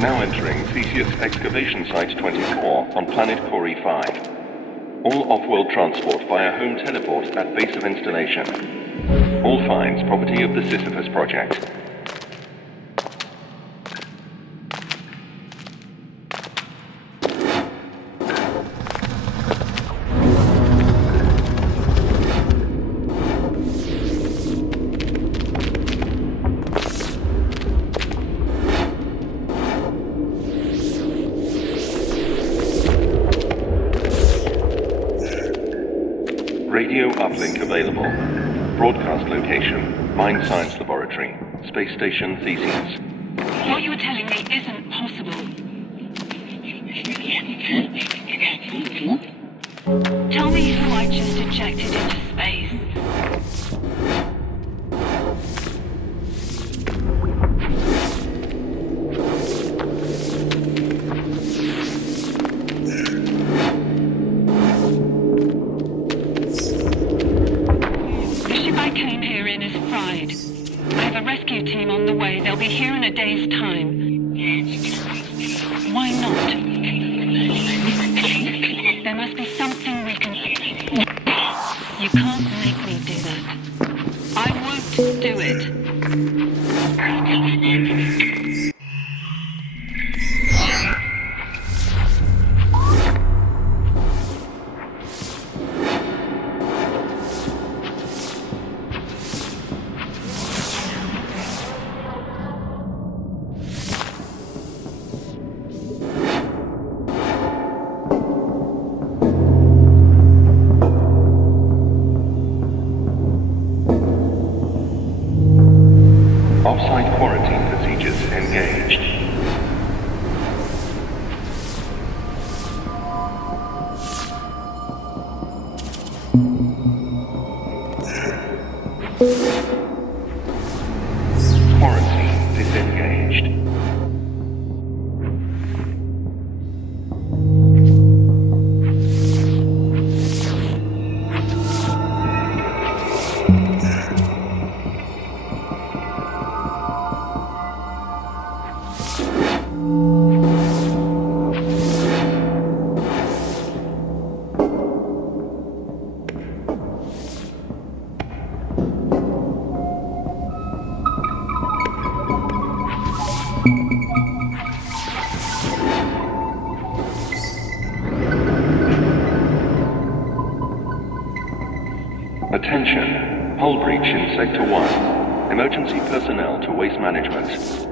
Now entering Theseus Excavation Site 24 on planet Cori 5. All off-world transport via home teleport at base of installation. All finds property of the Sisyphus project. Radio uplink available. Broadcast location, Mine Science Laboratory, Space Station Theseus. What you were telling me isn't possible. Tell me who I just ejected into space. Team on the way. They'll be here in a day's time. Why not? There must be something we can... You can't make me do that. I won't do it. Off-site quarantine procedures engaged. Quarantine disengaged. Attention, hull breach in Sector 1. Emergency personnel to waste management.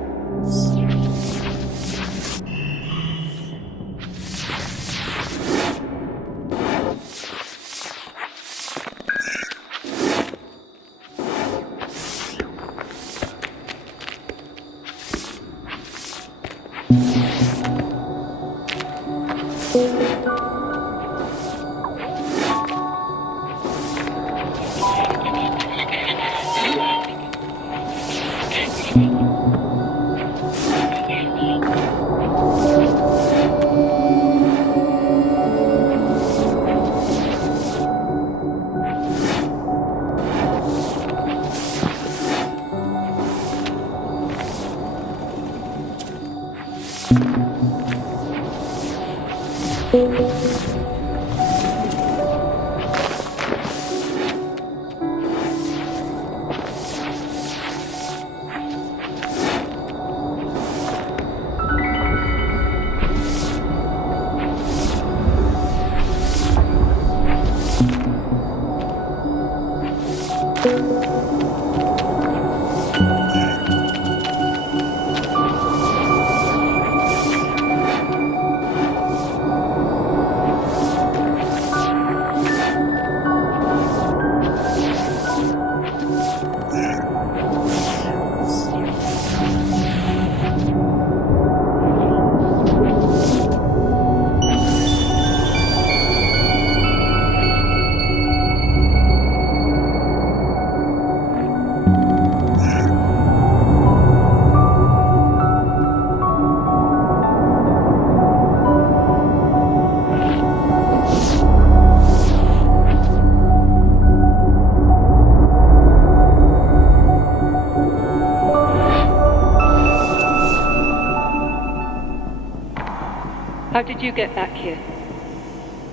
How did you get back here?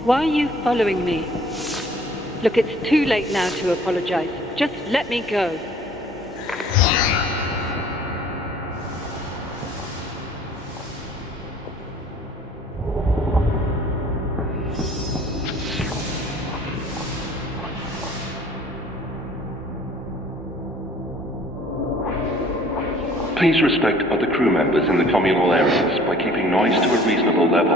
Why are you following me? Look, it's too late now to apologize. Just let me go. Please respect other crew members in the communal areas by keeping noise to a reasonable level.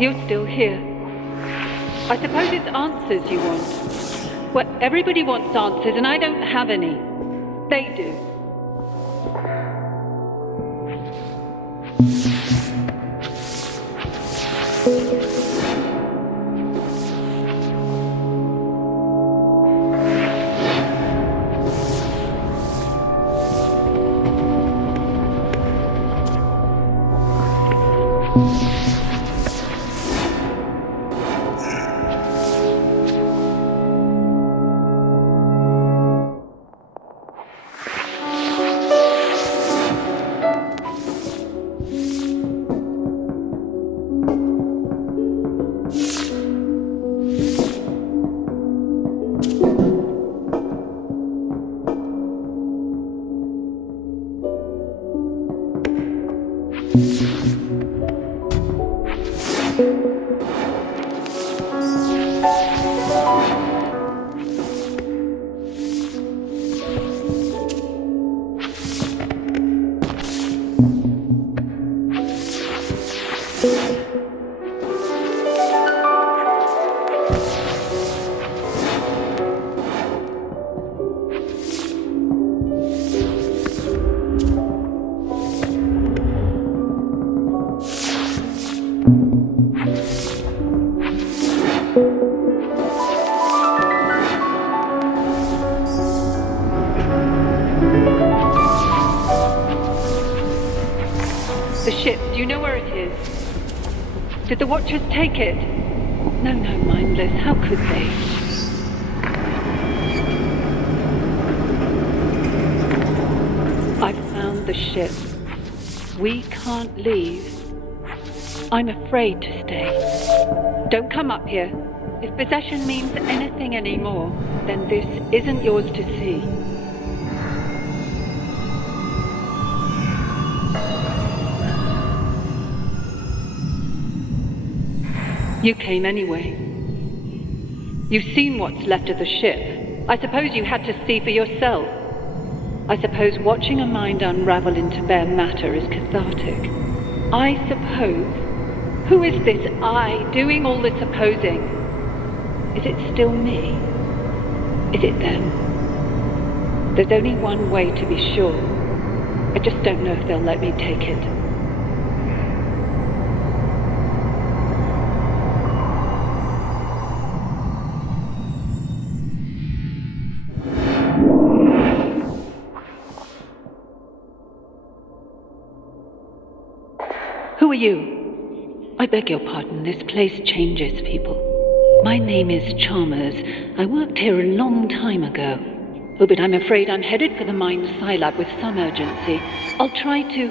You're still here. I suppose it's answers you want. Well, everybody wants answers, and I don't have any. They do. The ship, do you know where it is? Did the Watchers take it? No, mindless. How could they? I've found the ship. We can't leave. I'm afraid to stay. Don't come up here. If possession means anything anymore, then this isn't yours to see. You came anyway. You've seen what's left of the ship. I suppose you had to see for yourself. I suppose watching a mind unravel into bare matter is cathartic. I suppose. Who is this I doing all the supposing? Is it still me? Is it them? There's only one way to be sure. I just don't know if they'll let me take it. Who are you? I beg your pardon, this place changes people. My name is Chalmers. I worked here a long time ago. Oh, but I'm afraid I'm headed for the mine Scilab with some urgency. I'll try to...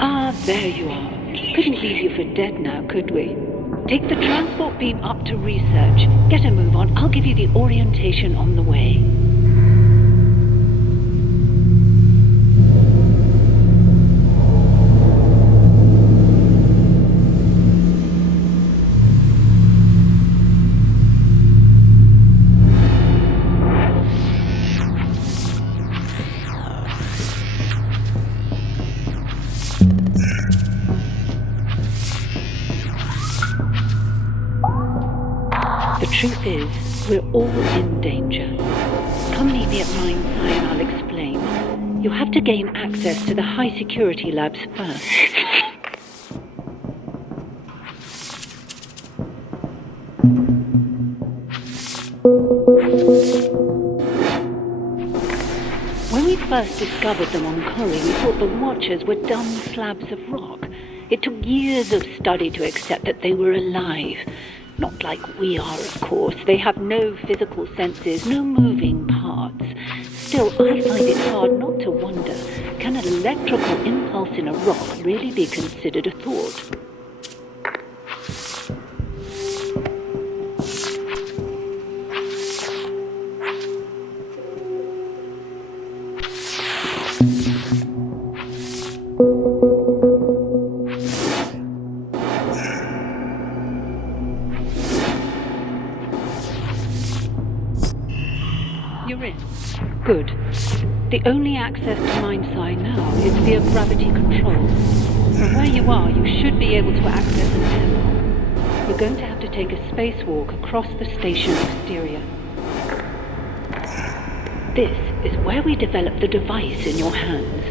Ah, there you are. Couldn't leave you for dead now, could we? Take the transport beam up to research. Get a move on. I'll give you the orientation on the way. The truth is, we're all in danger. Come meet me at Mine Sci and I'll explain. You'll have to gain access to the high security labs first. When we first discovered them on Corrie, we thought the Watchers were dumb slabs of rock. It took years of study to accept that they were alive. Not like we are, of course. They have no physical senses, no moving parts. Still, I find it hard not to wonder, can an electrical impulse in a rock really be considered a thought? You're in. Good. The only access to Mindside now is via gravity control. From where you are, you should be able to access an airlock. You're going to have to take a spacewalk across the station exterior. This is where we developed the device in your hands.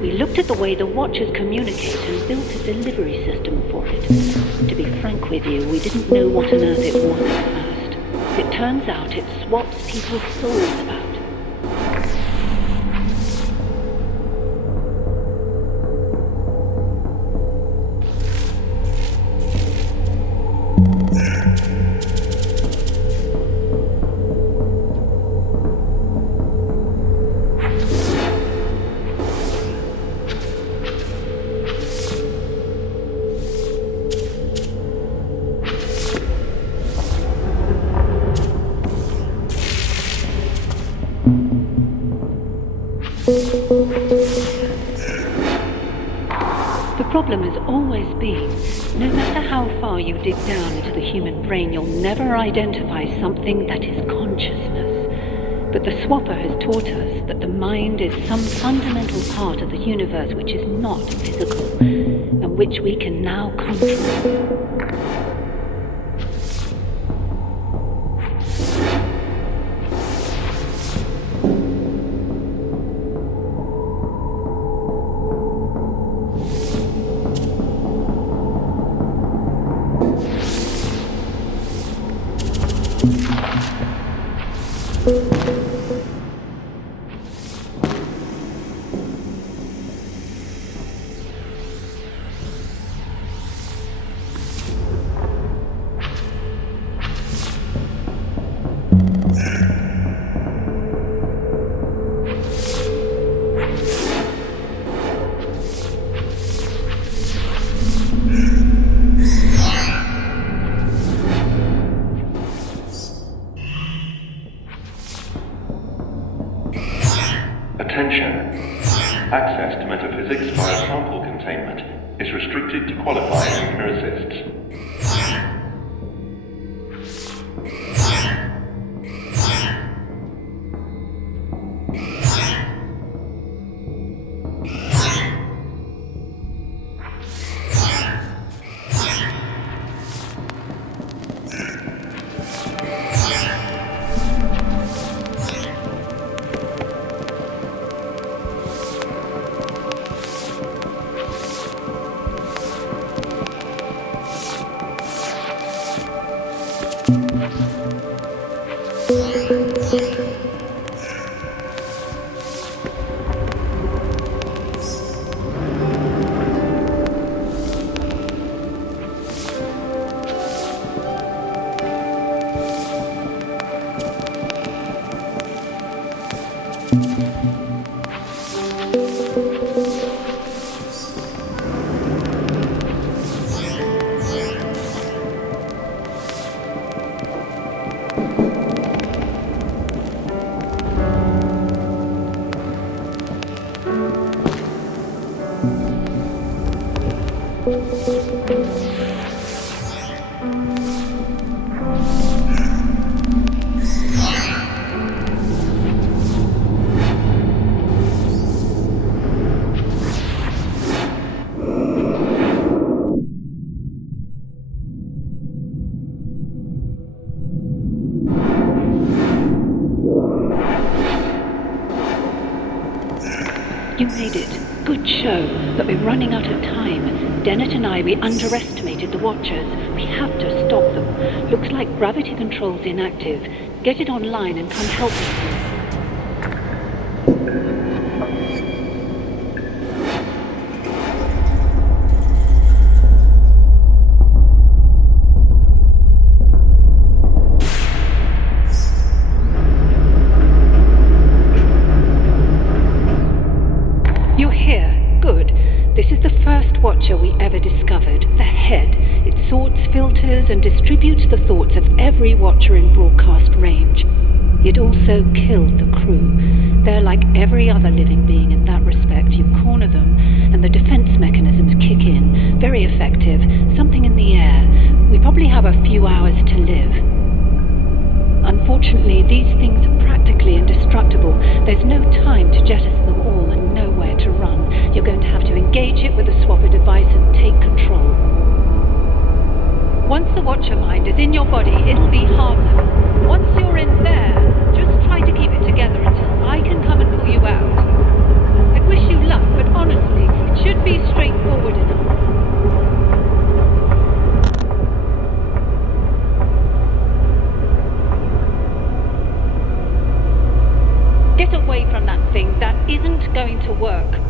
We looked at the way the Watchers communicate and built a delivery system for it. To be frank with you, we didn't know what on earth it was at first. It turns out it swaps people's souls about. The problem has always been, no matter how far you dig down into the human brain, you'll never identify something that is consciousness. But the Swapper has taught us that the mind is some fundamental part of the universe which is not physical, and which we can now control. Attention. Access to metaphysics via sample containment is restricted to qualifying empiricists. You made it. Good show, but we're running out of time. Dennett and I, we underestimated the Watchers. We have to stop them. Looks like gravity control's inactive. Get it online and come help us. captures and distributes the thoughts of every watcher in broadcast range. It also killed the crew. They're like every other living being in that respect. You corner them, and the defense mechanisms kick in. Very effective. Something in the air. We probably have a few hours to live. Unfortunately, these things are practically indestructible. There's no time to jettison them all and nowhere to run. You're going to have to engage it with a swapper device and take control. Once the Watcher mind is in your body, it'll be harmless. Once you're in there, just try to keep it together until I can come and pull you out. I wish you luck, but honestly, it should be straightforward enough. Get away from that thing. That isn't going to work.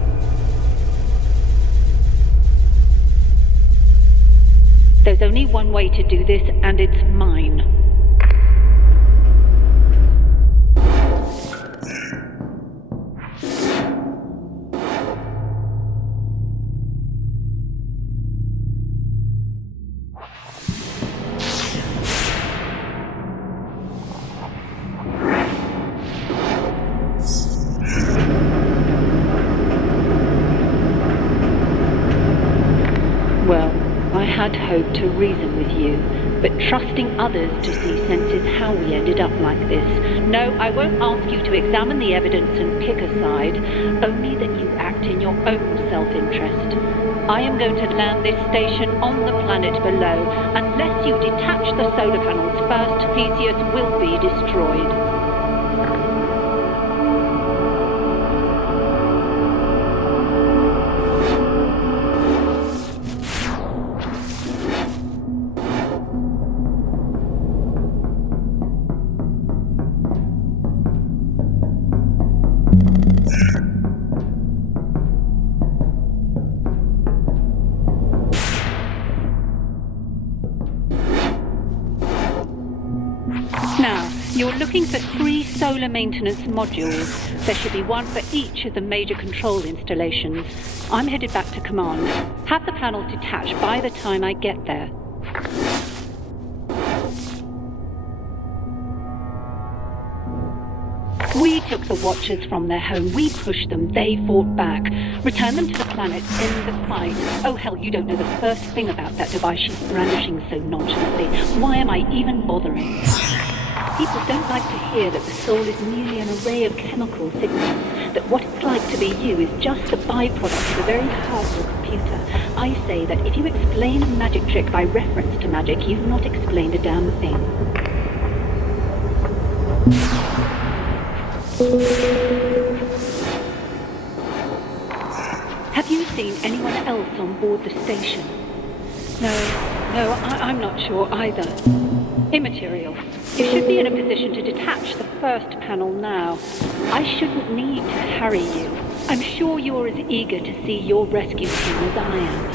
There's only one way to do this, and it's mine. Well, I had hoped to reason with you, but trusting others to see sense is how we ended up like this. No, I won't ask you to examine the evidence and pick a side, only that you act in your own self-interest. I am going to land this station on the planet below. Unless you detach the solar panels first, Theseus will be destroyed. Now, you're looking for 3 solar maintenance modules. There should be one for each of the major control installations. I'm headed back to command. Have the panels detached by the time I get there. We took the Watchers from their home. We pushed them. They fought back. Returned them to the planet. End the fight. Oh, hell, you don't know the first thing about that device she's brandishing so nonchalantly. Why am I even bothering? People don't like to hear that the soul is merely an array of chemical signals, that what it's like to be you is just a byproduct of a very powerful computer. I say that if you explain a magic trick by reference to magic, you've not explained a damn thing. Have you seen anyone else on board the station? No, I'm not sure either. Immaterial. You should be in a position to detach the first panel now. I shouldn't need to hurry you. I'm sure you're as eager to see your rescue team as I am.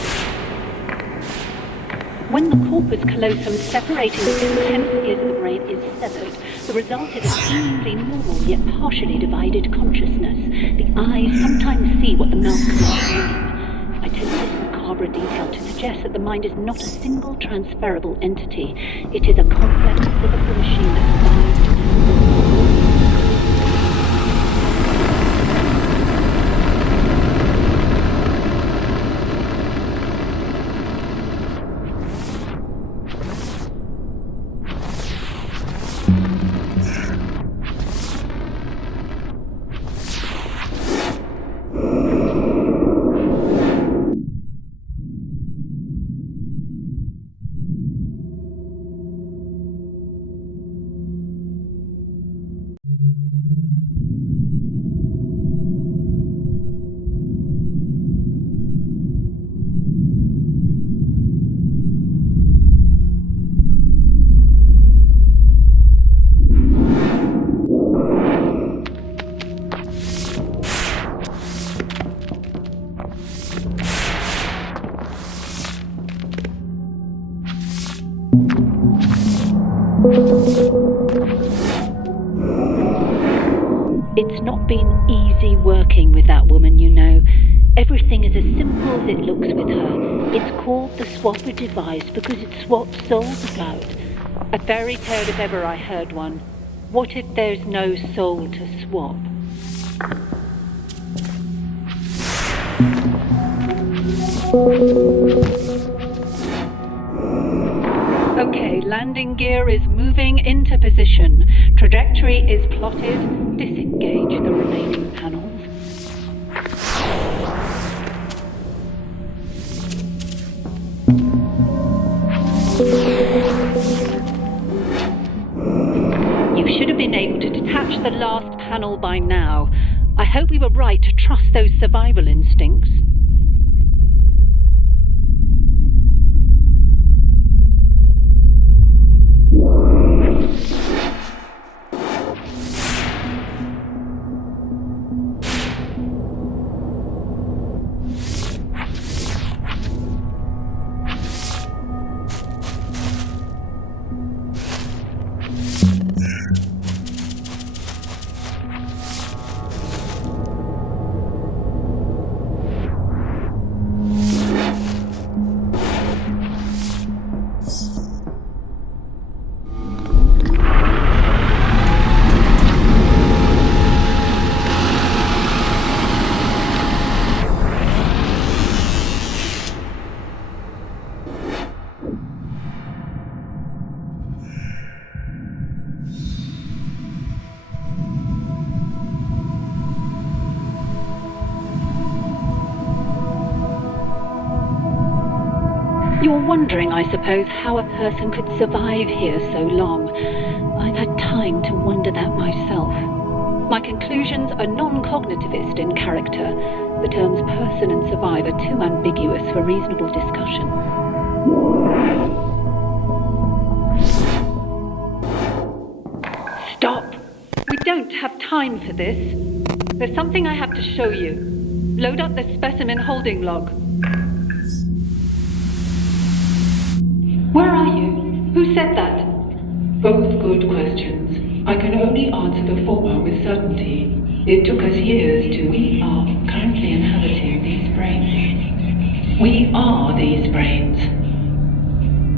When the corpus callosum separating the 2 hemispheres of the brain is severed, the result is a seemingly normal yet partially divided consciousness. The eyes sometimes see what the mouth cannot dream. I tell you this macabre detail to suggest that the mind is not a single transferable entity. It is a complex physical machine that survives. It's not been easy working with that woman, you know. Everything is as simple as it looks with her. It's called the swapper device because it swaps souls about. A fairy tale if ever I heard one. What if there's no soul to swap? Okay, landing gear is moving into position. Trajectory is plotted. Disengage the remaining panels. You should have been able to detach the last panel by now. I hope we were right to trust those survival instincts. You're wondering, I suppose, how a person could survive here so long. I've had time to wonder that myself. My conclusions are non-cognitivist in character. The terms person and survive are too ambiguous for reasonable discussion. Stop! We don't have time for this. There's something I have to show you. Load up the specimen holding log. Where are you? Who said that? Both good questions. I can only answer the former with certainty. It took us years to... We are currently inhabiting these brains. We are these brains.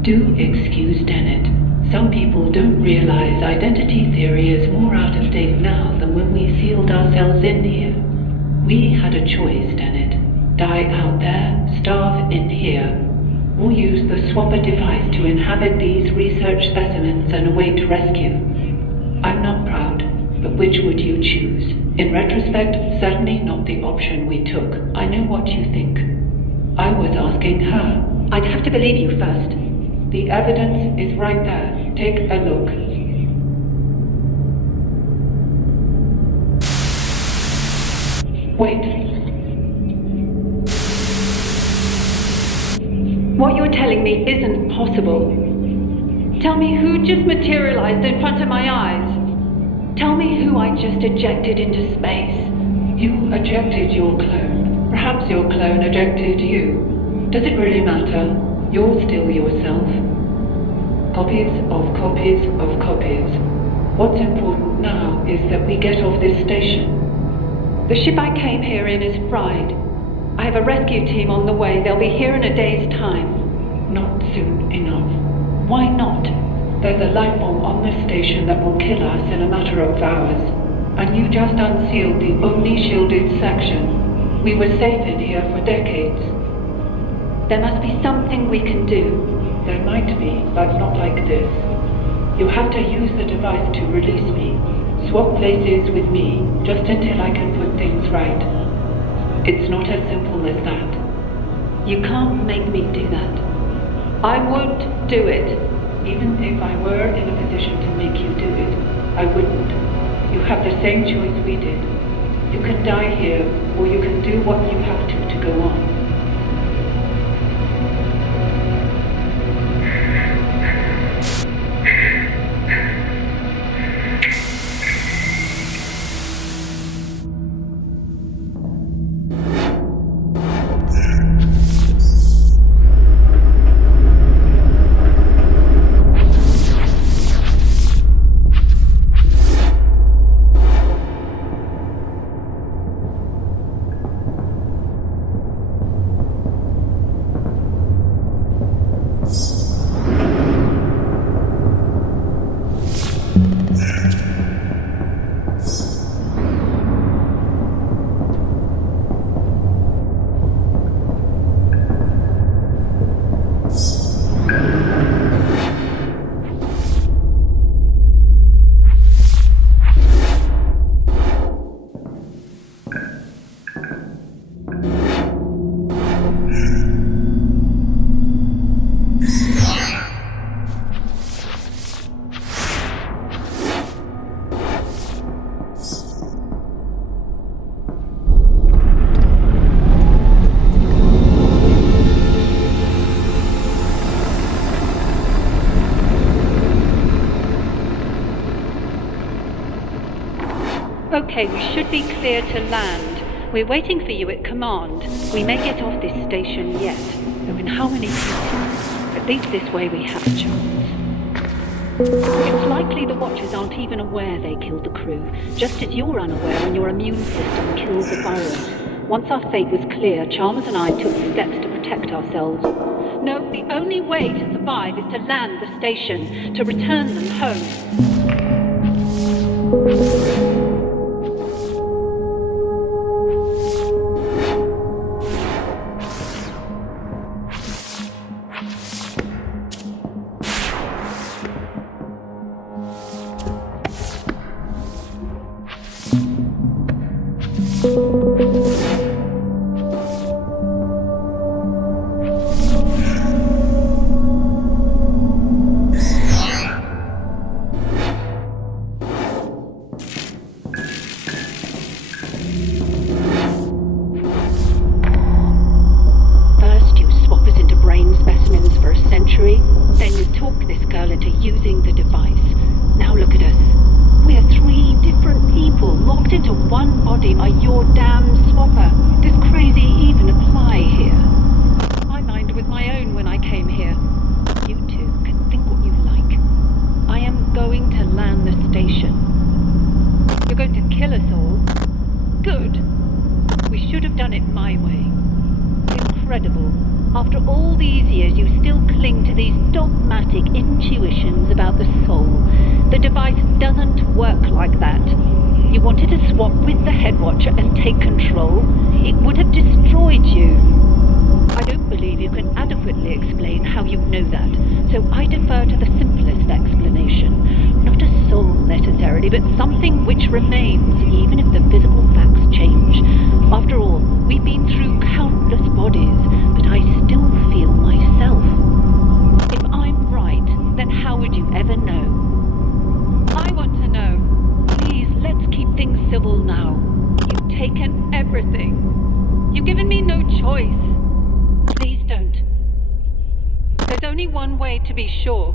Do excuse Dennett. Some people don't realize identity theory is more out of date now than when we sealed ourselves in here. We had a choice, Dennett. Die out there, starve in here, or use the swapper device to inhabit these research specimens and await rescue. I'm not proud, but which would you choose? In retrospect, certainly not the option we took. I know what you think. I was asking her. I'd have to believe you first. The evidence is right there. Take a look. Wait. What you're telling me isn't possible. Tell me who just materialized in front of my eyes. Tell me who I just ejected into space. You ejected your clone. Perhaps your clone ejected you. Does it really matter? You're still yourself. Copies of copies of copies. What's important now is that we get off this station. The ship I came here in is fried. I have a rescue team on the way. They'll be here in a day's time. Not soon enough. Why not? There's a light bomb on this station that will kill us in a matter of hours. And you just unsealed the only shielded section. We were safe in here for decades. There must be something we can do. There might be, but not like this. You have to use the device to release me. Swap places with me, just until I can put things right. It's not as simple as that. You can't make me do that. I won't do it. Even if I were in a position to make you do it, I wouldn't. You have the same choice we did. You can die here, or you can do what you have to go on. Okay, we should be clear to land. We're waiting for you at command. We may get off this station yet, though in how many pieces? At least this way we have a chance. It's likely the Watchers aren't even aware they killed the crew, just as you're unaware when your immune system kills a virus. Once our fate was clear, Chalmers and I took steps to protect ourselves. No, the only way to survive is to land the station, to return them home. Then you talk this girl into using the device. Now look at us. We're 3 different people locked into one body by your damn swapper. Does crazy even apply here? My mind was my own when I came here. You two can think what you like. I am going to land the station. You're going to kill us all? Good. We should have done it my way. Incredible. After all these years, you still cling to these dogmatic intuitions about the soul. The device doesn't work like that. You wanted to swap with the Headwatcher and take control. It would have destroyed you. I don't believe you can adequately explain how you know that, so I defer to the simplest explanation. Not a soul necessarily, but something which remains, even if the physical facts change. After all, we've been through countless bodies, but I still feel myself. If I'm right, then how would you ever know? I want to know. Please, let's keep things civil now. You've taken everything. You've given me no choice. Please don't. There's only one way to be sure.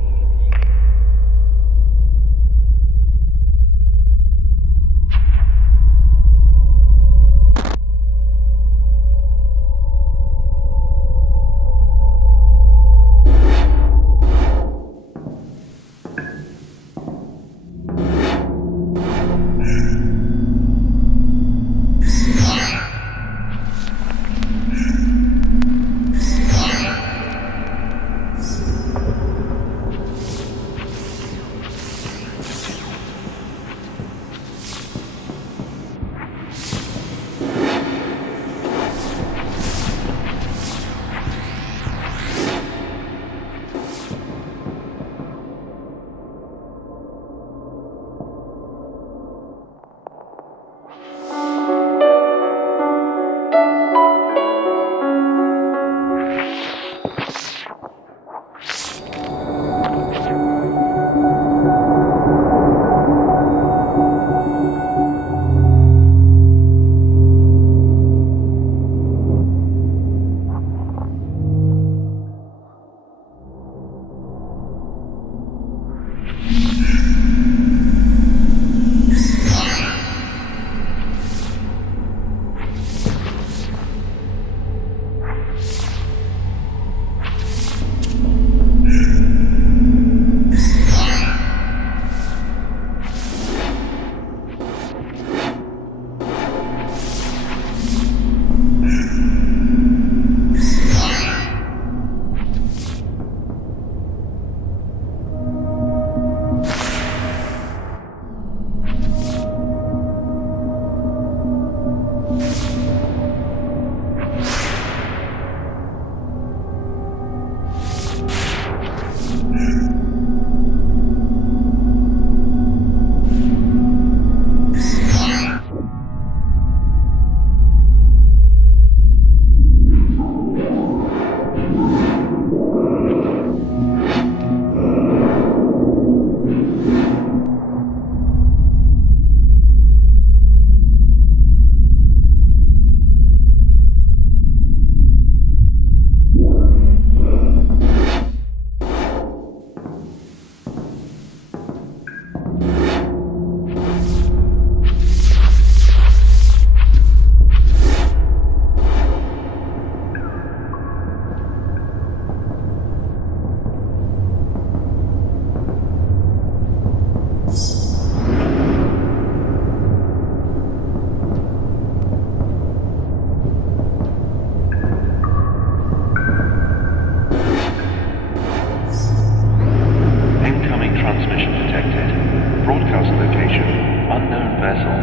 Confirmation. Unknown vessel.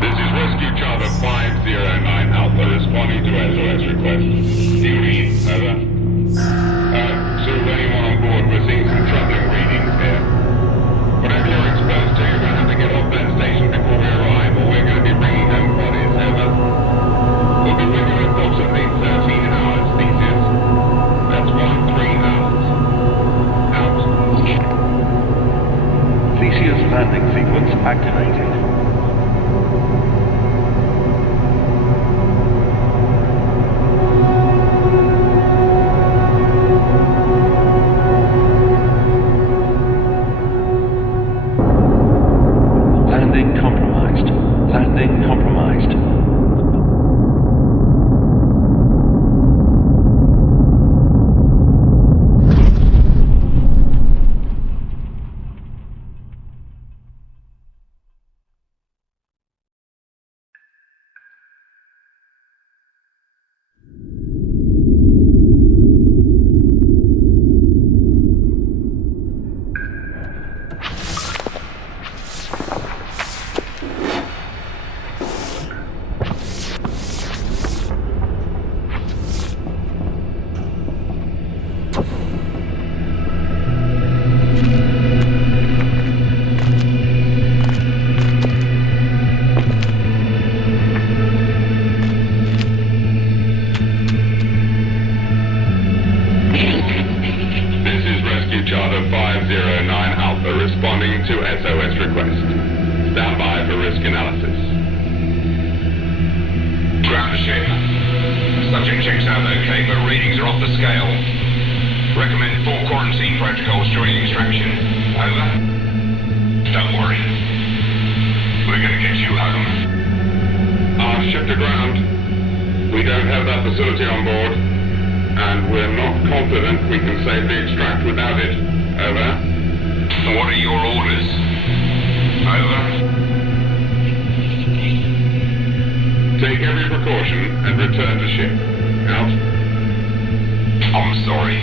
This is Rescue Charter 509 Alpha responding to SOS request. Do you read? Over. So anyone on board, we're seeing some troubling readings here. Whatever you're exposed to, you're going to have to get off that station before we arrive, or we're going to be bringing home bodies. Over. We'll be with you in approximately 13 hours, Theseus. That's 13 hours. Out. Theseus landing sequence activated. Landing compromised. Landing compromised. This is Rescue Charter 509 Alpha responding to SOS request. Stand by for risk analysis. Ground ship. Subject checks out okay, but readings are off the scale. Recommend 4 quarantine protocols during extraction. Over. Don't worry. We're gonna get you home. Ship to ground. We don't have that facility on board, and we're not confident we can safely extract without it. Over. What are your orders? Over. Take every precaution and return to ship. Out. I'm sorry.